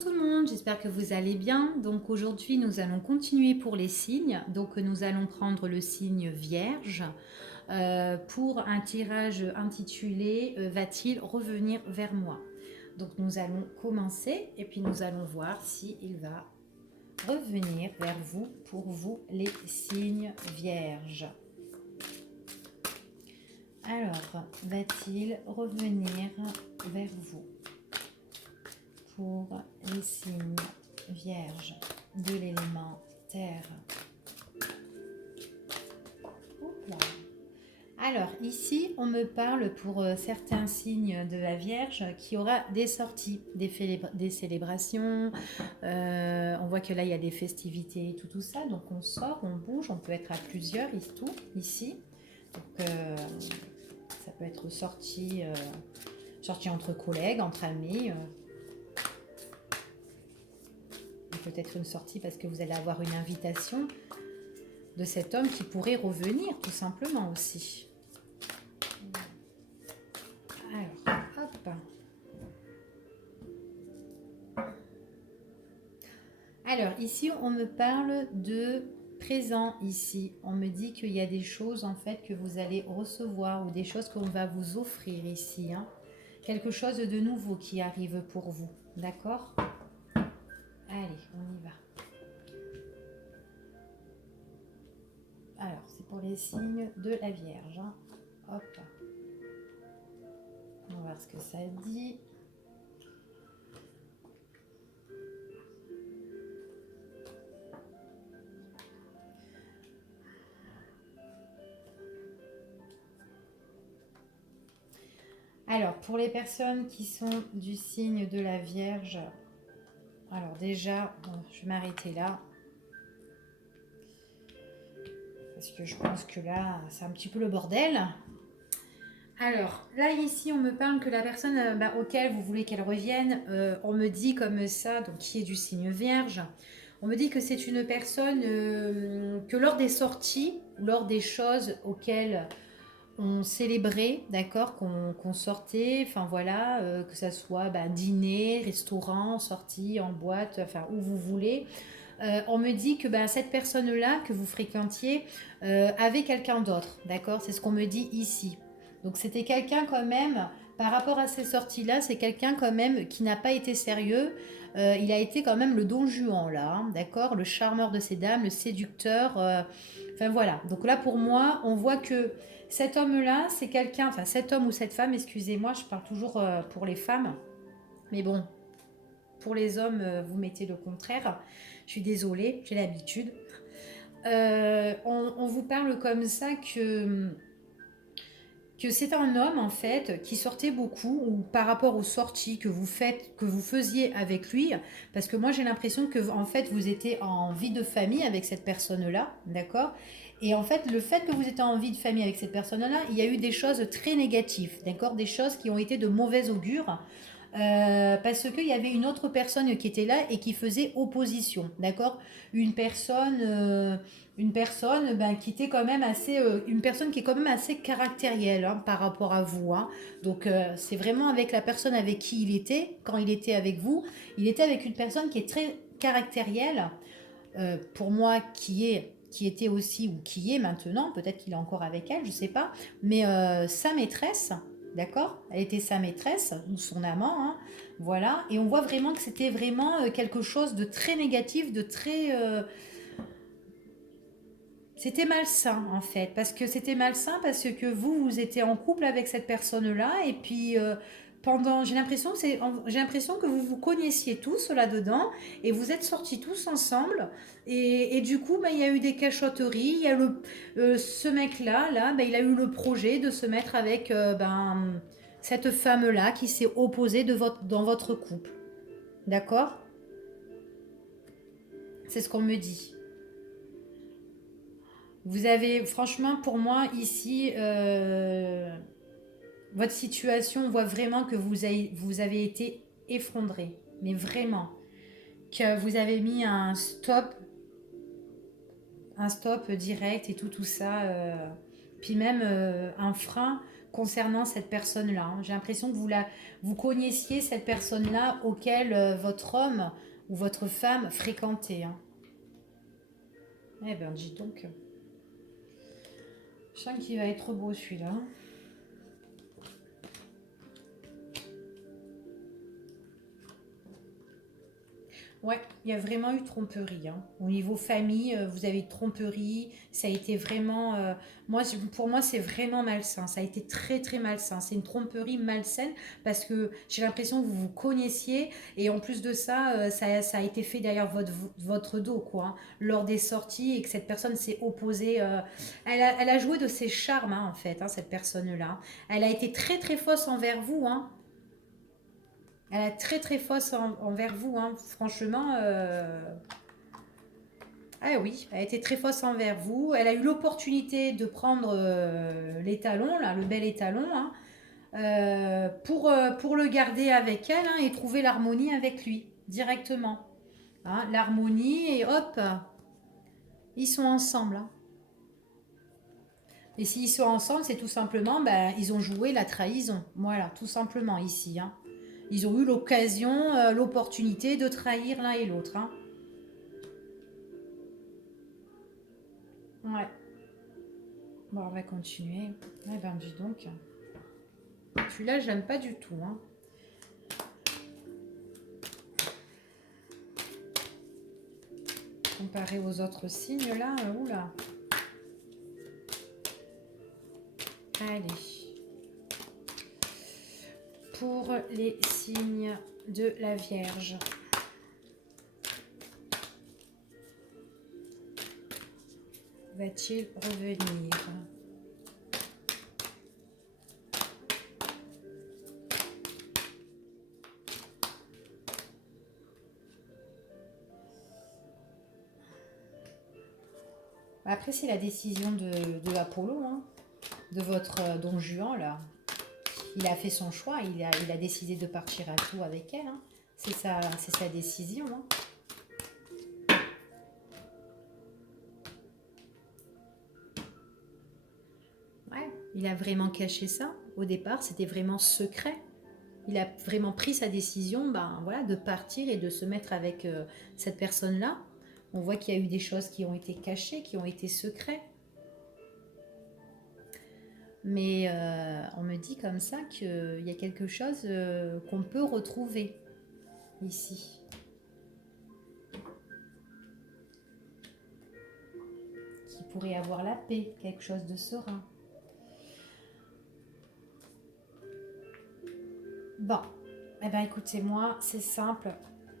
Tout le monde, j'espère que vous allez bien. Donc aujourd'hui, nous allons continuer pour les signes. Donc nous allons prendre le signe Vierge pour un tirage intitulé Va-t-il revenir vers moi? Donc nous allons commencer et puis nous allons voir si il va revenir vers vous pour vous les signes Vierges. Alors, va-t-il revenir vers vous pour les signes Vierges de l'élément terre? Oups là. Alors ici, on me parle pour certains signes de la Vierge qui aura des sorties, des célébrations. On voit que là, il y a des festivités, tout ça. Donc on sort, on bouge, on peut être à plusieurs ici. Donc ça peut être sortie entre collègues, entre amis. Peut-être une sortie parce que vous allez avoir une invitation de cet homme qui pourrait revenir tout simplement aussi. Alors, hop. Alors, ici, on me parle de présent ici. On me dit qu'il y a des choses en fait que vous allez recevoir ou des choses qu'on va vous offrir ici. Hein. Quelque chose de nouveau qui arrive pour vous. D'accord? Allez, on y va. Alors, c'est pour les signes de la Vierge. Hein. Hop. On va voir ce que ça dit. Alors, pour les personnes qui sont du signe de la Vierge, alors déjà, je vais m'arrêter là. Parce que je pense que là, c'est un petit peu le bordel. Alors, là, ici, on me parle que la personne auquel vous voulez qu'elle revienne, on me dit comme ça, donc qui est du signe Vierge, on me dit que c'est une personne que lors des sorties, lors des choses auxquelles on célébrait, d'accord, qu'on sortait, enfin voilà, que ça soit dîner, restaurant, sortie, en boîte, enfin où vous voulez. On me dit que cette personne-là que vous fréquentiez avait quelqu'un d'autre, d'accord? C'est ce qu'on me dit ici. Donc c'était quelqu'un quand même, par rapport à ces sorties-là, c'est quelqu'un quand même qui n'a pas été sérieux. Il a été quand même le don Juan là, hein, d'accord? Le charmeur de ces dames, le séducteur. Enfin voilà. Donc là pour moi, on voit que cet homme-là, c'est quelqu'un, enfin cet homme ou cette femme, excusez-moi, je parle toujours pour les femmes, mais bon, pour les hommes, vous mettez le contraire. Je suis désolée, j'ai l'habitude. On vous parle comme ça que c'est un homme en fait qui sortait beaucoup ou par rapport aux sorties que vous faisiez avec lui, parce que moi j'ai l'impression que en fait vous étiez en vie de famille avec cette personne là, d'accord, et en fait le fait que vous étiez en vie de famille avec cette personne là, il y a eu des choses très négatives, d'accord, des choses qui ont été de mauvais augure, parce qu'il y avait une autre personne qui était là et qui faisait opposition, d'accord, une personne, euh, une personne qui était quand même assez, une personne qui est quand même assez caractérielle hein, par rapport à vous. Hein. Donc c'est vraiment avec la personne avec qui il était, quand il était avec vous, il était avec une personne qui est très caractérielle, pour moi qui était aussi ou qui est maintenant, peut-être qu'il est encore avec elle, je sais pas, mais sa maîtresse, d'accord, elle était sa maîtresse ou son amant, hein, voilà, et on voit vraiment que c'était vraiment quelque chose de très négatif, de très c'était malsain en fait, parce que c'était malsain parce que vous étiez en couple avec cette personne-là et puis pendant, j'ai l'impression que vous vous connaissiez tous là-dedans et vous êtes sortis tous ensemble et du coup il y a eu des cachotteries, il y a ce mec-là, il a eu le projet de se mettre avec cette femme-là qui s'est opposée dans votre couple, d'accord? C'est ce qu'on me dit. Vous avez, franchement, pour moi, ici, votre situation, on voit vraiment que vous avez été effondré. Mais vraiment. Que vous avez mis un stop direct et tout ça. Puis même un frein concernant cette personne-là, hein. J'ai l'impression que vous connaissiez cette personne-là auquel votre homme ou votre femme fréquentait, hein. Eh ben, dis donc. Je sens qu'il va être beau celui-là. Ouais, il y a vraiment eu tromperie, hein. Au niveau famille, vous avez eu tromperie. Ça a été vraiment. Pour moi, c'est vraiment malsain. Ça a été très, très malsain. C'est une tromperie malsaine parce que j'ai l'impression que vous vous connaissiez. Et en plus de ça, ça a été fait derrière votre dos, quoi, hein, lors des sorties et que cette personne s'est opposée. Elle a joué de ses charmes, hein, en fait, hein, cette personne-là. Elle a été très, très fausse envers vous, hein. Elle a très très fausse envers vous, hein. Franchement. Ah oui, elle a été très fausse envers vous. Elle a eu l'opportunité de prendre l'étalon, là, le bel étalon, hein, pour le garder avec elle, hein, et trouver l'harmonie avec lui, directement, hein. L'harmonie, et hop, ils sont ensemble, hein. Et s'ils sont ensemble, c'est tout simplement, ben, ils ont joué la trahison. Voilà, tout simplement ici, hein. Ils ont eu l'occasion, l'opportunité de trahir l'un et l'autre, hein. Ouais. Bon, on va continuer. Eh ben, dis donc. Celui-là, j'aime pas du tout, hein. Comparé aux autres signes, là, oula. Allez. Pour les signes de la Vierge. Va-t-il revenir? Après, c'est la décision de Apollo, hein, de votre Don Juan, là. Il a fait son choix, il a décidé de partir à tout avec elle, hein. C'est sa décision, hein. Ouais, il a vraiment caché ça. Au départ, c'était vraiment secret. Il a vraiment pris sa décision, ben, voilà, de partir et de se mettre avec cette personne-là. On voit qu'il y a eu des choses qui ont été cachées, qui ont été secrets. Mais on me dit comme ça qu'il y a quelque chose qu'on peut retrouver ici. Qui pourrait avoir la paix, quelque chose de serein. Bon, eh ben écoutez-moi, c'est simple.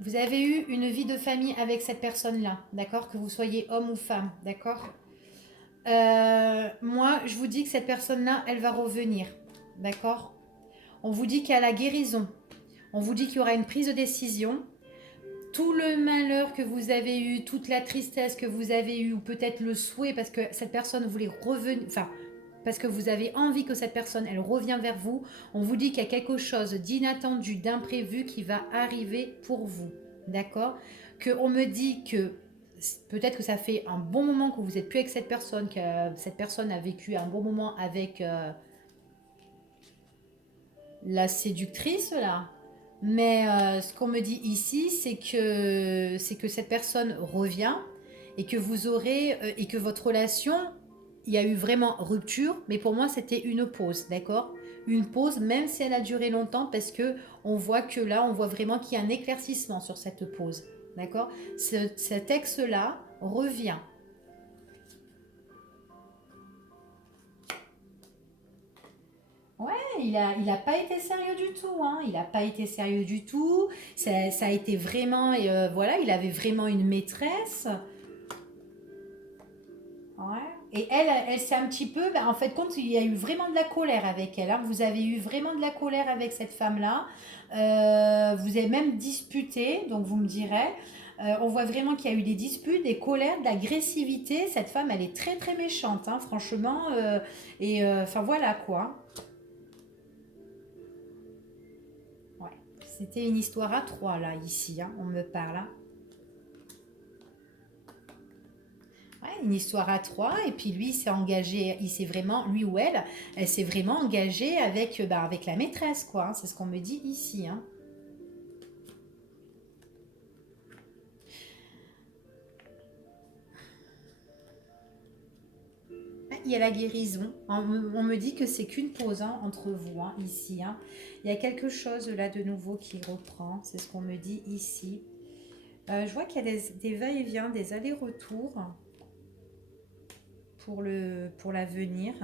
Vous avez eu une vie de famille avec cette personne-là, d'accord? Que vous soyez homme ou femme, d'accord? Moi, je vous dis que cette personne-là, elle va revenir, d'accord? On vous dit qu'il y a la guérison. On vous dit qu'il y aura une prise de décision. Tout le malheur que vous avez eu, toute la tristesse que vous avez eue, ou peut-être le souhait parce que cette personne voulait revenir, enfin, parce que vous avez envie que cette personne, elle revienne vers vous, on vous dit qu'il y a quelque chose d'inattendu, d'imprévu qui va arriver pour vous, d'accord? On me dit que peut-être que ça fait un bon moment que vous n'êtes plus avec cette personne, que cette personne a vécu un bon moment avec la séductrice, là. Mais ce qu'on me dit ici, c'est que cette personne revient et que vous aurez et que votre relation, il y a eu vraiment rupture, mais pour moi c'était une pause, d'accord? Une pause, même si elle a duré longtemps, parce que on voit que là, on voit vraiment qu'il y a un éclaircissement sur cette pause, d'accord? Cet ex-là revient. Ouais, il a pas été sérieux du tout, hein. Il a pas été sérieux du tout. Ça a été vraiment, voilà, il avait vraiment une maîtresse. Ouais. Et elle s'est un petit peu, ben, en fait, compte, il y a eu vraiment de la colère avec elle, hein. Vous avez eu vraiment de la colère avec cette femme-là. Vous avez même disputé, donc vous me direz. On voit vraiment qu'il y a eu des disputes, des colères, de l'agressivité. Cette femme, elle est très très méchante, hein, franchement. Enfin voilà quoi. Ouais. C'était une histoire à trois là, ici, hein, on me parle, hein. Ouais, une histoire à trois, et puis lui il s'est engagé, il s'est vraiment, lui ou elle s'est vraiment engagée avec, avec la maîtresse, quoi, hein. C'est ce qu'on me dit ici, hein. Ah, il y a la guérison. On me dit que c'est qu'une pause, hein, entre vous, hein, ici, hein. Il y a quelque chose là de nouveau qui reprend, c'est ce qu'on me dit ici. Je vois qu'il y a des va-et-vient, des allers-retours pour l'avenir,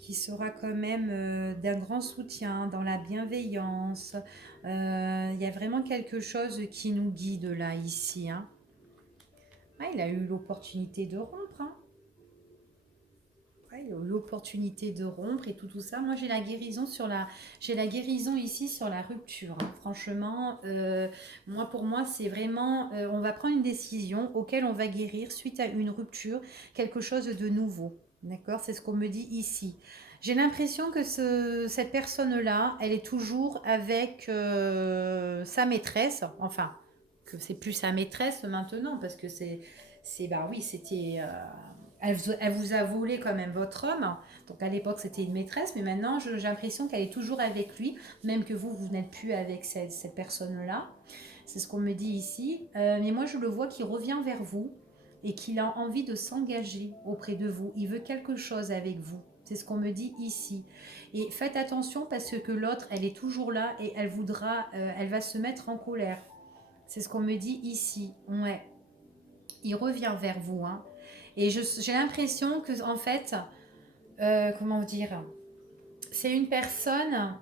qui sera quand même d'un grand soutien, dans la bienveillance. Il y a vraiment quelque chose qui nous guide là, ici, hein. Ah, il a eu l'opportunité de rompre, hein. Ouais, il a eu l'opportunité de rompre et tout ça. Moi, j'ai la guérison ici sur la rupture, hein. Franchement, moi, pour moi, c'est vraiment, on va prendre une décision auquel on va guérir suite à une rupture, quelque chose de nouveau. D'accord? C'est ce qu'on me dit ici. J'ai l'impression que cette personne-là, elle est toujours avec sa maîtresse. Enfin, que c'est plus sa maîtresse maintenant, parce que bah oui, c'était, elle vous a volé quand même votre homme. Donc à l'époque, c'était une maîtresse, mais maintenant, j'ai l'impression qu'elle est toujours avec lui, même que vous n'êtes plus avec cette personne-là. C'est ce qu'on me dit ici. Mais moi, je le vois qui revient vers vous et qu'il a envie de s'engager auprès de vous. Il veut quelque chose avec vous. C'est ce qu'on me dit ici. Et faites attention parce que l'autre, elle est toujours là et elle va se mettre en colère. C'est ce qu'on me dit ici. Ouais, il revient vers vous, hein. Et j'ai l'impression que, en fait, comment dire, c'est une personne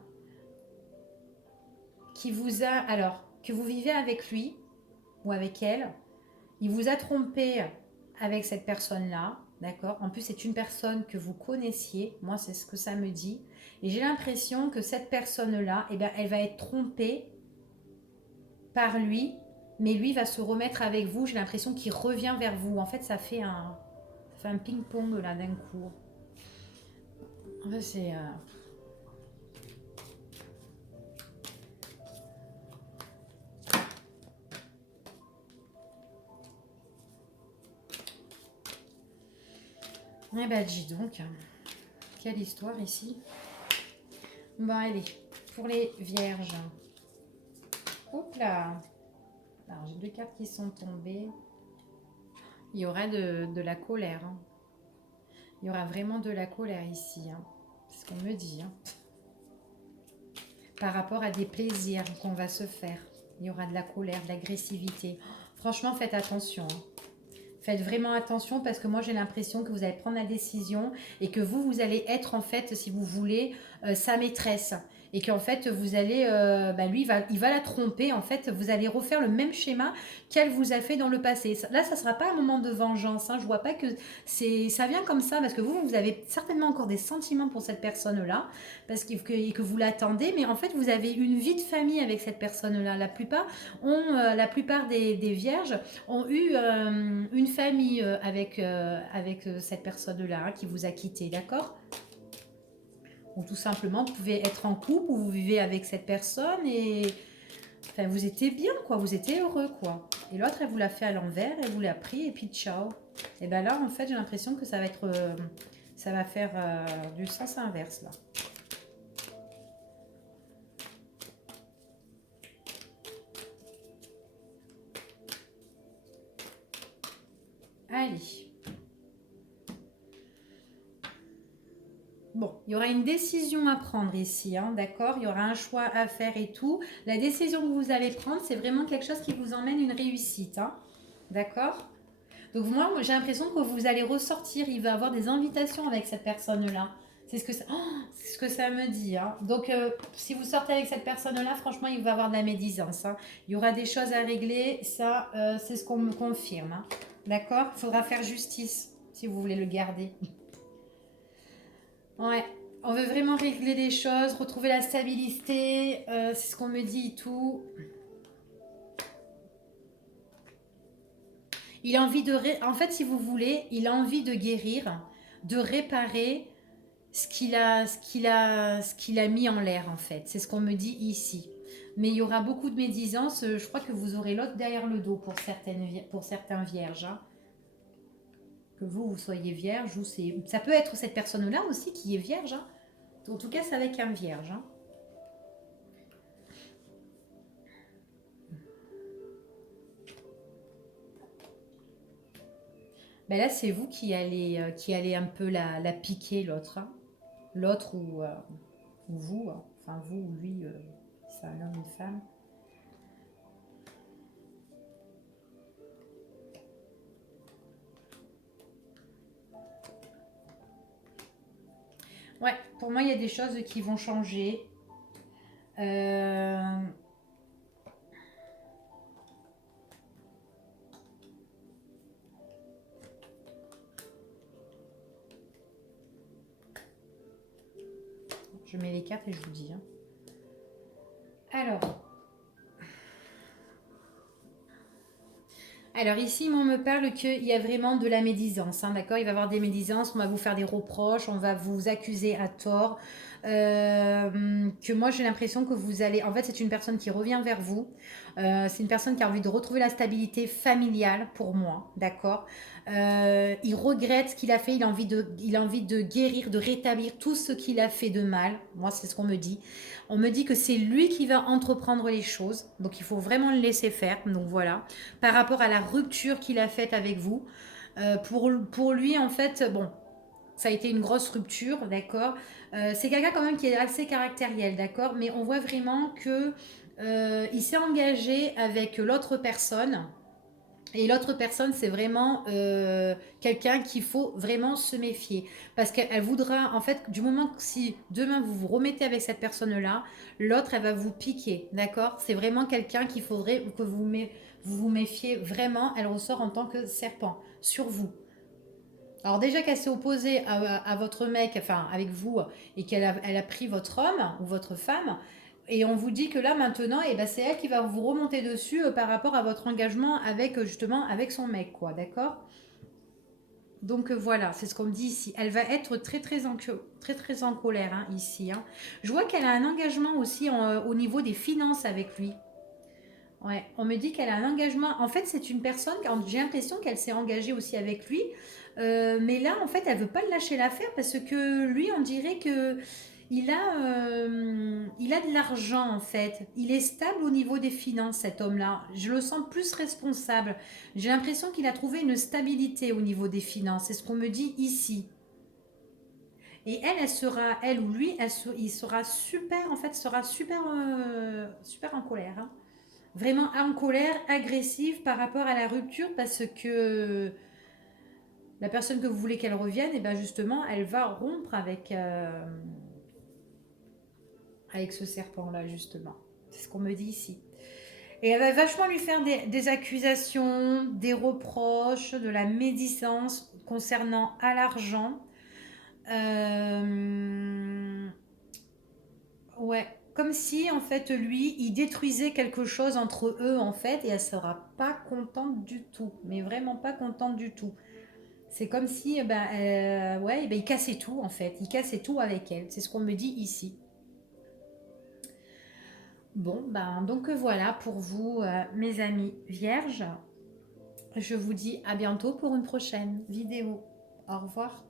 qui vous a, alors, que vous vivez avec lui ou avec elle, il vous a trompé avec cette personne-là, d'accord? En plus, c'est une personne que vous connaissiez, moi, c'est ce que ça me dit. Et j'ai l'impression que cette personne-là, eh bien, elle va être trompée par lui, mais lui va se remettre avec vous. J'ai l'impression qu'il revient vers vous. En fait, ça fait un ping-pong là d'un coup. En fait, c'est. Eh ben, dis donc, quelle histoire ici. Bon, allez, pour les vierges. Hop là. Alors, j'ai deux cartes qui sont tombées. Il y aura de la colère, hein. Il y aura vraiment de la colère ici, hein. C'est ce qu'on me dit, hein. Par rapport à des plaisirs qu'on va se faire. Il y aura de la colère, de l'agressivité. Franchement, faites attention, hein. Faites vraiment attention parce que moi j'ai l'impression que vous allez prendre la décision et que vous allez être en fait, si vous voulez, sa maîtresse. Et qu'en fait, vous allez, lui, il va la tromper. En fait, vous allez refaire le même schéma qu'elle vous a fait dans le passé. Là, ça ne sera pas un moment de vengeance, hein. Je vois pas que ça vient comme ça parce que vous avez certainement encore des sentiments pour cette personne-là parce que vous l'attendez. Mais en fait, vous avez une vie de famille avec cette personne-là. La plupart des vierges ont eu une famille avec cette personne-là, hein, qui vous a quitté, d'accord? Ou tout simplement, vous pouvez être en couple ou vous vivez avec cette personne et enfin, vous étiez bien, quoi, vous étiez heureux, quoi. Et l'autre, elle vous l'a fait à l'envers, elle vous l'a pris et puis ciao. Et bien là, en fait, j'ai l'impression que ça va faire du sens inverse, là. Allez. Bon, il y aura une décision à prendre ici, hein, d'accord? Il y aura un choix à faire et tout. La décision que vous allez prendre, c'est vraiment quelque chose qui vous emmène une réussite, hein, d'accord? Donc moi, j'ai l'impression que vous allez ressortir, il va avoir des invitations avec cette personne-là. C'est ce que ça me dit, hein. Donc, si vous sortez avec cette personne-là, franchement, il va avoir de la médisance, hein. Il y aura des choses à régler, ça, c'est ce qu'on me confirme, hein. D'accord? Il faudra faire justice si vous voulez le garder. Ouais, on veut vraiment régler les choses, retrouver la stabilité, c'est ce qu'on me dit et tout. Il a envie en fait, si vous voulez, il a envie de guérir, de réparer ce qu'il a mis en l'air, en fait. C'est ce qu'on me dit ici. mais il y aura beaucoup de médisance. Je crois que vous aurez l'autre derrière le dos pour certains vierges, hein. Que vous soyez vierge, ou ça peut être cette personne-là aussi qui est vierge, hein. En tout cas, c'est avec un vierge, hein. Ben là, c'est vous qui allez un peu la piquer, l'autre, hein. L'autre ou vous, hein. Enfin vous ou lui, c'est un homme, une femme. Ouais, pour moi, il y a des choses qui vont changer. Euh, je mets les cartes et je vous dis, hein. Alors, Alors ici, on me parle qu'il y a vraiment de la médisance, hein, d'accord? Il va y avoir des médisances, on va vous faire des reproches, on va vous accuser à tort. Que moi j'ai l'impression que vous allez... En fait, c'est une personne qui revient vers vous. C'est une personne qui a envie de retrouver la stabilité familiale pour moi, d'accord? Il regrette ce qu'il a fait, il a envie de guérir, de rétablir tout ce qu'il a fait de mal. Moi, c'est ce qu'on me dit. On me dit que c'est lui qui va entreprendre les choses, donc il faut vraiment le laisser faire. Donc voilà, par rapport à la rupture qu'il a faite avec vous. Pour lui, en fait, bon, ça a été une grosse rupture, d'accord. C'est quelqu'un quand même qui est assez caractériel, d'accord. Mais on voit vraiment que il s'est engagé avec l'autre personne. Et l'autre personne, c'est vraiment quelqu'un qu'il faut vraiment se méfier. Parce qu'elle voudra, en fait, du moment que si demain vous vous remettez avec cette personne-là, l'autre, elle va vous piquer, d'accord? C'est vraiment quelqu'un qu'il faudrait que vous vous méfiez vraiment. Elle ressort en tant que serpent sur vous. Alors déjà qu'elle s'est opposée à votre mec, enfin avec vous, et elle a pris votre homme ou votre femme, et on vous dit que là maintenant, eh ben, c'est elle qui va vous remonter dessus par rapport à votre engagement avec justement avec son mec, quoi, d'accord? Donc voilà, c'est ce qu'on me dit ici. Elle va être très en colère, hein, ici, hein. Je vois qu'elle a un engagement aussi au niveau des finances avec lui. Ouais, on me dit qu'elle a un engagement. En fait, c'est une personne, j'ai l'impression qu'elle s'est engagée aussi avec lui. Mais là, en fait, elle veut pas le lâcher l'affaire parce que lui, on dirait que il a de l'argent, en fait. Il est stable au niveau des finances, cet homme-là. Je le sens plus responsable. J'ai l'impression qu'il a trouvé une stabilité au niveau des finances. C'est ce qu'on me dit ici. Et elle ou lui, il sera super, en fait, sera super en colère, hein. Vraiment en colère, agressive par rapport à la rupture parce que la personne que vous voulez qu'elle revienne, et ben justement, elle va rompre avec ce serpent-là, justement. C'est ce qu'on me dit ici. Et elle va vachement lui faire des accusations, des reproches, de la médisance concernant à l'argent. Euh, Ouais, comme si en fait lui, il détruisait quelque chose entre eux en fait et elle sera pas contente du tout, mais vraiment pas contente du tout. C'est comme si ouais, il cassait tout en fait, il cassait tout avec elle. C'est ce qu'on me dit ici. Bon, ben donc voilà pour vous, mes amis vierges. Je vous dis à bientôt pour une prochaine vidéo. Au revoir.